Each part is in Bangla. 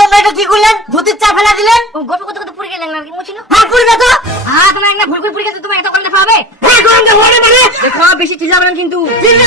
তোমরা এটা কি করলেন? ধুতির চা ফেলা দিলেন? গল্প করতে করতে পুরি গেলেন না কি মুছিনো? হ্যাঁ পুরবে তো। তোমার একটা ভুল করে পুরি গেছে, তোমার এত কম দেখা হবে। হ্যাঁ গরম দে ওরে মানে দেখো বেশি চিল্লাবেন না কিন্তু।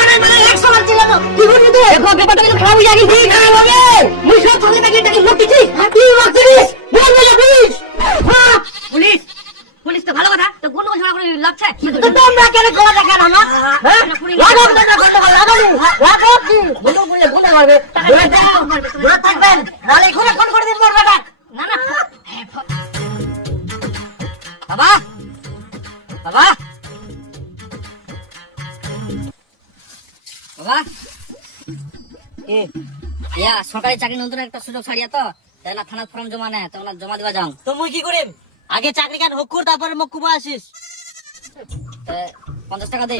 মানে 100 বার চিল্লানো কি করবি তুই? দেখো ব্যাপারটা কিন্তু খারাপ হয়ে যাবে। কি খারাপ হবে? মুই সব চলে নাকি এটা কি লুকিছি? কি লুকিছিস? বল বল পুলিশ। হ্যাঁ পুলিশ পুলিশ তো ভালো কথা, তো গুন্ডগোল ঝগড়া করে লাগছে। তো তোমরা কেন গলা দেখান আমার? হ্যাঁ লাগাও না গন্ডগোল লাগাও লাগাও কি বলো বলে গুন্ডা মারবে দূরে থাকবেন নালে এখনো ফোন করে দিন মোর বেটা। না না বাবা বাবা বাবা এ ইয়া সরকারি চাকরি নতুন একটা সুযোগ ছাড়িয়া তো তাই না, থানার ফর্ম জমা নেয়, তো জমা দিবা যাও। তো মুই কি করিম? আগে চাকরি কান হোক কর তারপরে মকুবা আসিস। 50 টাকা দে।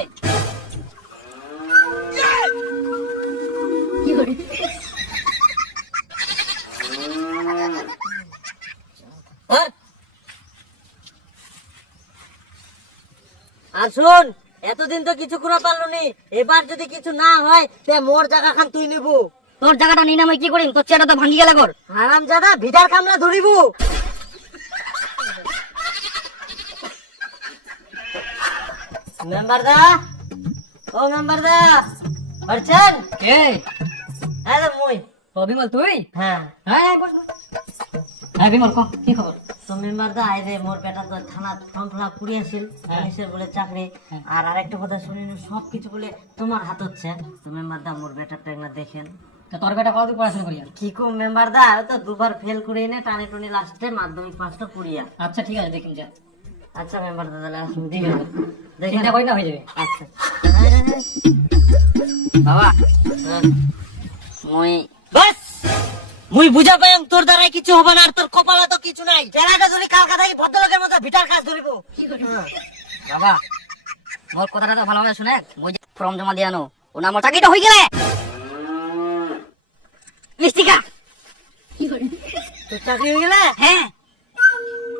আর শুন, এতদিন তো কিছু করা পারলো নি, এবার যদি কিছু না হয় তে মোর জায়গা খান তুই নিবু। তোর জায়গাটা নিয়ে আমি কি করিম? তোর চেয়ারটা তো ভাঙ্গি গেল কর। হারাম জাদা ভিটার কামলা ধরিবু। মেম্বার দা, ও মেম্বার দা পারছেন? কে? হ্যাঁ রে মুই। ও বিমল তুই? হ্যাঁ হ্যাঁ বস বস। হ্যাঁ বিমল ক কি খবর? তো মেম্বার দা আইরে মোর বেটা তো থানা ফর্ম ফিল আপ করিয়াছিল, পুলিশের বলে চাকরি। আর আরেকটা কথা শুনিনি, সব কিছু বলে তোমার হাত হচ্ছে। তো মেম্বার দা মোর বেটারটা একবার দেখেন। তো তোর বেটা কতদিন পড়াশোনা করিয়া? কি কম মেম্বার দা, ও তো দুবার ফেল করে এনে টানে টুনি লাস্টে মাধ্যমিক পাসটা করিয়া। আচ্ছা ঠিক আছে দেখিম যা। আচ্ছা মেম্বার দা তাহলে ঠিক আছে দেখেন। চিন্তা করি না, হয়ে যাবে। আচ্ছা বাবা হ্যাঁ। মই বাস মুই বুঝা পাইম তোর দ্বারা কিছু হবে না, আর তোর কপালে তো কিছু নাই। টেলাটা যদি কালকা থাকি ভদ্রলোকের মতো ভিটার কাজ ধরিব। বাবা মোর কথাটা তো ভালোভাবে শুনে, মই যে ফর্ম জমা দিয়ে আনো ও না, আমার চাকরিটা হয়ে গেলে মিষ্টিকা। তোর চাকরি হয়ে গেলে হ্যাঁ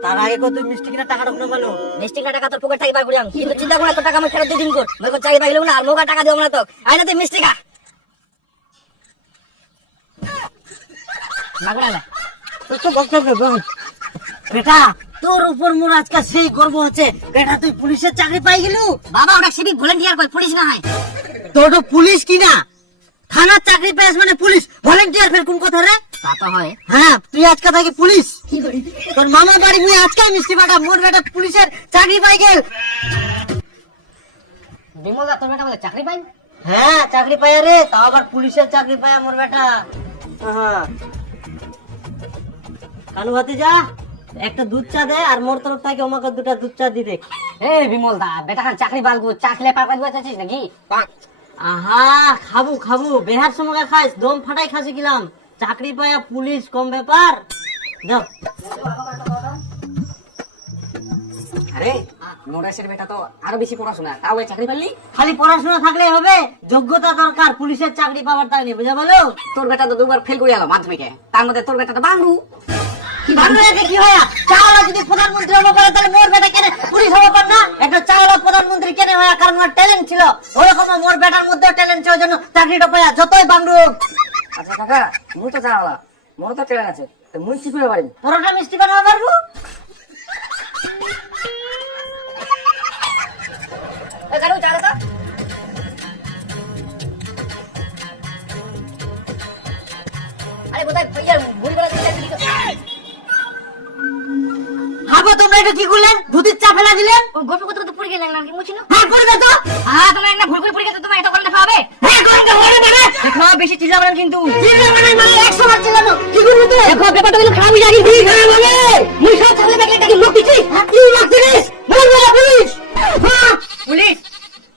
তার আগে কত মিষ্টি কিনা টাকা ঢুকলো বলো। মিষ্টিকা টাকা তোর পকেট থেকে বার করিয়াম, কিন্তু চিন্তা করে তোর টাকা আমি ফেরত দিয়ে দিন কর। মই চাকরি পাইলাম না, আর মোকা টাকা দিও না তো আইনা তুই মিষ্টিকা মাগড়া না। তোর তো বক্তব্য বল বেটা, তোর উপর মোর আজকে সেই গর্ব হচ্ছে। বেটা তুই পুলিশের চাকরি পাই গেলু। বাবা ওটা সিভিক ভলেন্টিয়ার কই, পুলিশ না হয়। তোর তো পুলিশ কিনা থানার চাকরি পেয়েছ মানে পুলিশ ভলেন্টিয়ার ফের কোন কথা রে? তা তো হয়। হ্যাঁ তুই আজকে থাকি পুলিশ। তোর মামা বাড়ি মুই আজকে মিষ্টি বাটা, মোর বেটা পুলিশের চাকরি পাই গেল। বিমল দা তোর বেটা বলে চাকরি পাই? হ্যাঁ চাকরি পাই রে, তাও আবার পুলিশের চাকরি পায় মোর বেটা। হ্যাঁ কানু ভাতিজা একটা দুধ চা দে, আর মোর তরফ থেকে আমাকে দুটা দুধ চা দি দেখ। এ বিমল দা বেটা খান চাকরি বালগু, চাকলে পার পাই যাচ্ছিস নাকি? আহা খাবু খাবু, বেহার সময় খাইস, দম ফাটাই খাসি গেলাম। চাকরি পায়া পুলিশ কম ব্যাপার। দাও আরে মোরেশের বেটা তো আরো বেশি পড়াশোনা, তাও এই চাকরি পারলি? খালি পড়াশোনা থাকলে হবে, যোগ্যতা দরকার। পুলিশের চাকরি পাওয়ার তাই নেই, বুঝা বলো? তোর বেটা তো দুবার ফেল করে গেল মাধ্যমিকে, তার মধ্যে তোর বেটা তো বাংলু। বাংলাদেশে কি হয়? চাওয়ালা যদি প্রধানমন্ত্রী হবো পারে, তাহলে মোর বেটা কেন পুলিশ হবো পার না? একটা চাওয়ালা প্রধানমন্ত্রী কেন হয়? কারণ ওর ট্যালেন্ট ছিল। ওরকম মোর বেটার মধ্যে ট্যালেন্ট ছিল, জন্য চাকরিটা পায়া যতই বাংলু। আচ্ছা কাকা মুই তো চাওয়ালা, মোর তো ট্রেন আছে, তো মুই কি করে পারিম? পরোটা মিষ্টি বানাবো পারবো? হাবো তোমরা এটা কি করলেন? ধুতির চা ফেলা দিলেন? গল্প করতে করতে পুরি গেলেন না কি মুছিনো? হ্যাঁ করবে তো। তোমার একটা ভুল করে পুরি গেছে, তোমার এত কম দেখা হবে। হ্যাঁ করবে ওরে মানে দেখো বেশি চিল্লাবেন না কিন্তু। চিল্লা মানে 100 বার চিল্লানো কি করবি তুই? দেখো ব্যাপারটা কিন্তু খারাপ হয়ে যাবে। কি খারাপ হবে? মুই সব থাকলে দেখলে এটা কি লুকিছিস? কি লুকিছিস? বল বল পুলিশ। হ্যাঁ পুলিশ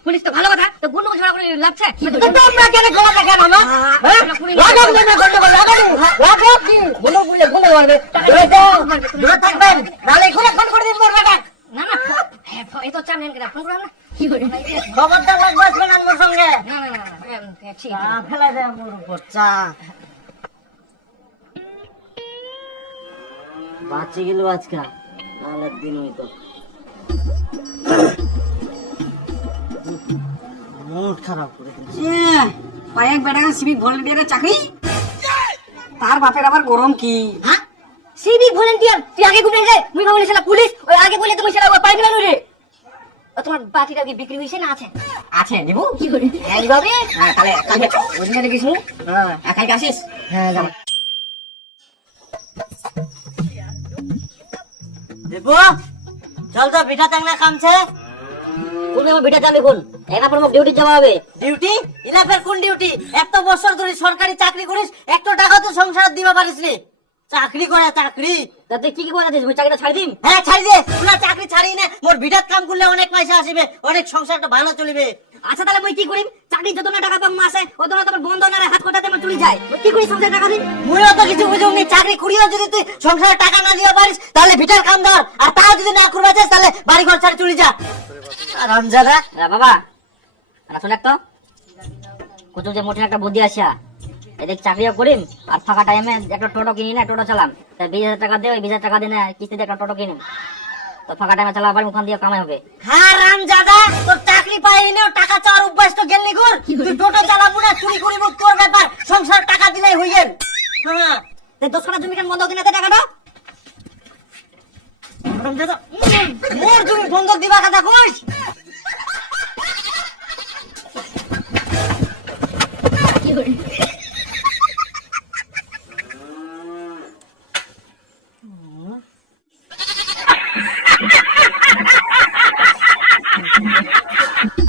পুলিশ তো ভালো কথা, তো গুন্ডগোল ঝগড়া করে লাগছে। তো তোমরা কেন গলা দেখান আমার? হ্যাঁ লাগাও না গন্ডগোল লাগাও। লাগাও কি বলো বলে গুন্ডা মারবে। দূরে থাকবেন নালে এখনো ফোন করে দিন মোর বেটা। না না এই তো চাপ নেন কেন, ফোন করলাম না। খবরদার লাগবে আসবে না আমার সঙ্গে। না না না ঠিক চা ফেলা দে আমার উপর চা। বাঁচি গেল আজকে, নাহলে দিন হইতো। মুড খারাপ করে দিল। কয়েক বেটা সিভিক ভলেন্টিয়ারের চাকরি তার বাপের আবার গরম কি? হ্যাঁ সিভিক ভলেন্টিয়ার তুই আগে গুনে রে, মুই ভাবলি শালা পুলিশ, ওই আগে বলে তুমি শালা পাই গেল রে। ও তোমার বাটিটা কি বিক্রি হইছে না আছে? আছে নিবো কি করে? হ্যাঁ নিবাবে। হ্যাঁ তাহলে কালকে ওদিকে দেখিস নি? হ্যাঁ কালকে আসিস। হ্যাঁ যাবো। দেবো চল তো পিঠা টাংনা কামছে। কোন আমার বিটা যাবে কোন? একা পর মোক ডিউটি যাওয়া হবে। ডিউটি ইলাফের কোন ডিউটি? এত বছর ধরে সরকারি চাকরি করিস, একটা টাকা তো সংসার দিবা পারিস নি। চাকরি করে চাকরি। তা তুই কি কি করে আছিস? মুই চাকরিটা ছাড়ি দিম। হ্যাঁ ছাড়ি দে, পুরা চাকরি ছাড়ি না, মোর বিটাত কাম করলে অনেক পয়সা আসবে, অনেক সংসারটা ভালো চলবে। আচ্ছা তাহলে মুই কি করিম? চাকরি যত না টাকা পাম মাসে ওত না তোমার বন্ধ না হাত কোটাতে আমার চলে যায়। মুই কি করি সংসারে টাকা দিন? মুইও তো কিছু বুঝুনি, চাকরি করিও যদি তুই সংসারে টাকা না দিবা পারিস তাহলে ভিটার কাম ধর, আর তাও যদি না করবা চাস তাহলে বাড়ি ঘর ছাড়ে চলে যা। রামজাদা বাবা না শুনে তো কুচুম যে মোটে একটা বুদ্ধি আসা, এদিক চাকরিও করিম আর ফাঁকা টাইমে একটা টোটো কিনি না, টোটো চালাম। তা 20,000 টাকা দে, ওই 20,000 টাকা দিয়ে না কিস্তিতে একটা টোটো কিনিম, তো ফাঁকা টাইমে চালাবার পারি, ওখান দিয়ে কামাই হবে। হ্যাঁ রামজাদা, তোর চাকরি পাইনি, টাকা চাওয়ার অভ্যাস তো গেলনি কর। তুই টোটো চালাবো না, চুরি করিব, তোর ব্যাপার, সংসার টাকা দিলেই হই গেল। হ্যাঁ 10 কাঠা জমি কেন বন্ধ দিন এতে টাকাটা? রামজাদা মোর জমি বন্ধক দিবা কথা কইস।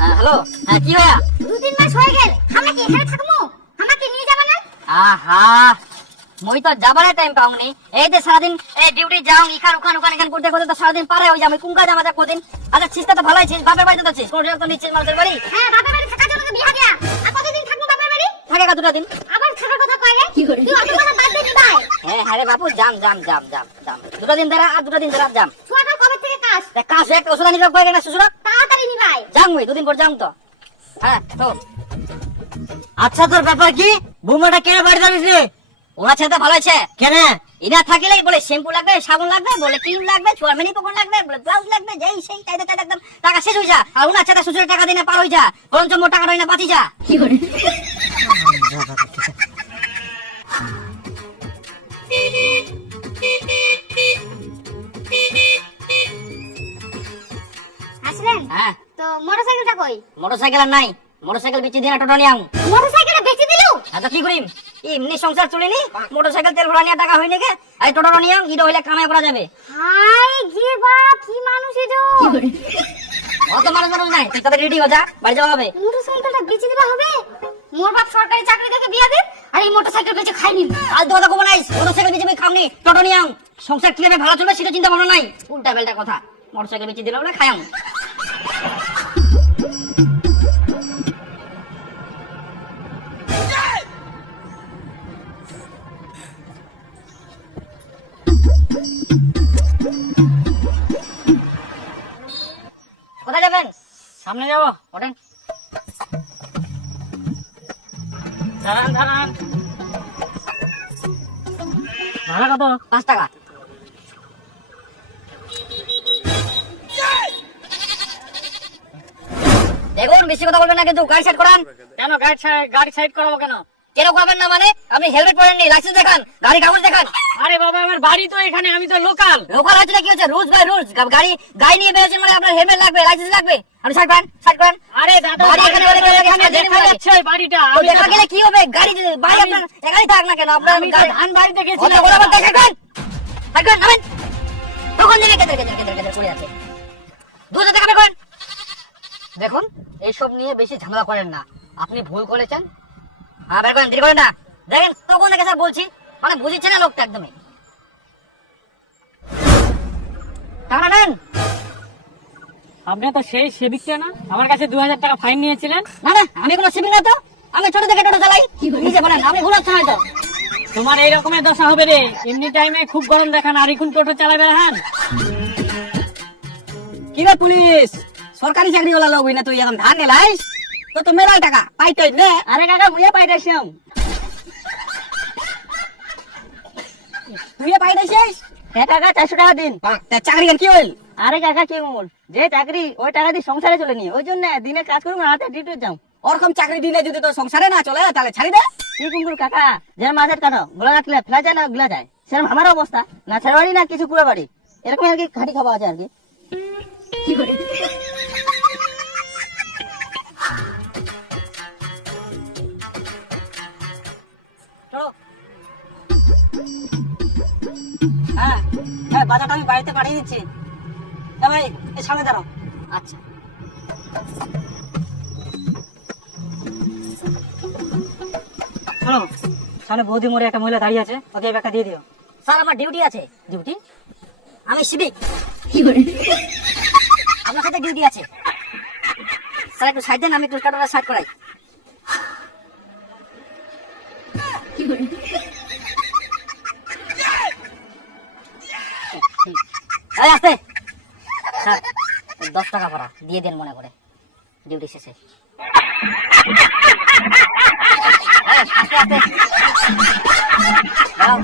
হ্যালো, হ্যাঁ কি হয়া? 2-3 মাস হয়ে গেল, আমরা কি এখানে থাকবো? আমাকে নিয়ে যাবা না? আহা মই তো যাবার টাইম পাউনি। এই যে সারাদিন এই ডিউটি যাও, ইখান ওখান ওখান এখান করতে করতে তো সারাদিন পারে হই আমি কুঙ্কা জামা যা কোদিন। আচ্ছা ছিস্তা তো ভালোই ছিস, বাপের বাড়িতে তো ছিস, কোন তো নিচ্ছিস মানুষের বাড়ি। হ্যাঁ, বাপের বাড়ি থাকার জন্য তো বিয়া দেয়া। আর কতদিন থাকবো বাপের বাড়ি? থাকে কা 2টা দিন। আবার থাকার কথা কইলে? তুই অত কথা বাদ দে দিবাই। হ্যাঁ হ্যাঁ রে বাপু, যাম যাম যাম যাম যাম 2টা দিন ধরে আর 2টা দিন ধরে যাম। ছুয়াটা কবে থেকে কাজ? তা কাজ এক ওষুধ নিতে কই না শ্বশুর? তাড়াতাড়ি নিবাই। যাম মই 2 দিন পর যাম তো। হ্যাঁ তো আচ্ছা তোর ব্যাপার কি? বৌমাটা কেন বাড়ি যাবিস রে? ওরা ছেলে ভালো আছে কেন? ইনা থাকিলেই বলে শ্যাম্পু লাগবে, সাবান লাগবে, বলে ক্রিম লাগবে, ছোয়ার মিনি পকন লাগবে, বলে ব্লাউজ লাগবে, যেই সেই তাই তাই একদম টাকা শেষ হই যা। আর ওনা ছেলে শ্বশুরের টাকা দিনে পার হই যা, বরঞ্চ মোর টাকাটা না বাঁচি যা। কি করে? আসলেন? হ্যাঁ তো মোটরসাইকেলটা কই? মোটরসাইকেল আর নাই, মোটরসাইকেল বেচে দিয়ে টোটো নিয়াম। মোটরসাইকেলটা বেচে দিলু? হ্যাঁ তো কি করিম? এমনি সংসার চলিনি, মোটরসাইকেল তেল ভরা নিয়ে টাকা হই নাকি, এই টোটো নিয়াম, ইডো হইলে কামাই করা যাবে। হাই গে বাপ, কি মানুষ এটো? অত মানুষ নাই, তুই তাদের রেডি হয়ে যা, বাড়ি যাওয়া হবে। মোটরসাইকেলটা বেচে দিবা হবে? মোর বাপ সরকারি চাকরি থেকে বিয়া দেন আর এই মোটরসাইকেল বেচে খাই নিন। আজ তো কথা কব নাই, মোটরসাইকেল বেচে খামনি, টোটো নিয়াম, সংসার কিভাবে ভালো চলবে সেটা চিন্তা ভাবনা নাই, উল্টা বেলটা কথা। মোটরসাইকেল বেচে দিলে বলে খায়াম। কোথায় যাবেন? সামনে যাবো। ওঠেন। দাঁড়ান দাঁড়ান। ভাড়া কত? 5 টাকা। দেখুন বেশি কথা বলবেন না কিন্তু, গাড়ি সাইড করান। কেন গাড়ি সাইড করাবো কেন? কেন করবেন না মানে? আপনি হেলমেট পরেননি, লাইসেন্স দেখান, গাড়ি কাগজ দেখান। আরে বাবা আমার বাড়ি তো এখানে, আমি তো লোকাল। লোকাল আছে না কি হচ্ছে? Rules by rules. গাড়ি নিয়ে বেরোচ্ছেন মানে আপনার হেলমেট লাগবে, লাইসেন্স লাগবে। আপনি সাইড করেন। আরে দাদা বাড়ি এখানে বলে গেলে এখানে দেখা যাচ্ছে ওই বাড়িটা। তো দেখা গেলে কি হবে? বাড়ি আপনার এখানেই থাক না কেন, আপনার ধান বাড়িতে গেছিলাম। নামেন। তখন দিকে কেদের করে আছে। 2000 টাকা বের করেন। দেখুন এইসব নিয়ে বেশি ঝামেলা করেন না, আপনি ভুল করেছেন। হ্যাঁ বের করেন, দেরি করেন না। দেখেন তখন দেখে স্যার বলছি, মানে বুঝিচ্ছে না লোকটা একদমই। টাকা নেন। আপনি তো সেই সেবিকটা না, আমার কাছে 2000 টাকা ফাইন নিয়েছিলেন। না না আমি কোনো সিভিল না তো, আমি ছোট থেকে টোটো চালাই। নিজে বলেন আপনি ভুল হচ্ছে হয়তো। তোমার এই রকমের দশা হবে রে, এমনি টাইমে খুব গরম দেখান আর এখন টোটো চালাবে হ্যাঁ। কি রে পুলিশ, সরকারি চাকরি ওলা লোক না, তুই এখন ধান নেলাইস তো মেরাই টাকা পাইতই নে। আরে কাকা মুয়ে পাইতেছিলাম। তুই পাইতেছিস? হ্যাঁ কাকা 400 টাকা দিন। চাকরি কেন কি হইল? আরে কাকা কি মোর যে চাকরি ওই টাকা দিয়ে সংসারে চলে নিয়ে, ওই জন্য দিনে কাজ করবো রাতে ডিউটি যাও। ওরকম চাকরি দিলে যদি তোর সংসারে না চলে তাহলে ছাড়ি দে। কি কুমকুর কাকা যে মাঝের কাটো গোলা রাখলে ফেলা যায় না গুলা যায় সেরকম আমার অবস্থা না ছেড়ে বাড়ি না কিছু কুড়ে বাড়ি এরকম আর কি খাটি খাওয়া আছে আর কি চলো হ্যাঁ হ্যাঁ বাজারটা আমি বাড়িতে পাঠিয়ে দিচ্ছি ভাই এই সামনে দাঁড়াও আচ্ছা শোনো সামনে বৌদি মোড়ে একটা মহিলা দাঁড়িয়ে আছে ওকে এই ব্যাগটা দিয়ে দিও স্যার আমার ডিউটি আছে। ডিউটি আমি সিভিক। আপনার সাথে ডিউটি আছে স্যার, একটু সাইড দেন, আমি একটু কাটাটা সাইড করাই। এই আসতে স্যার, 10 টাকা ভাড়া দিয়ে দেন মনে করে ডিউটি শেষে। আস্তে আস্তে দাঁড়াও।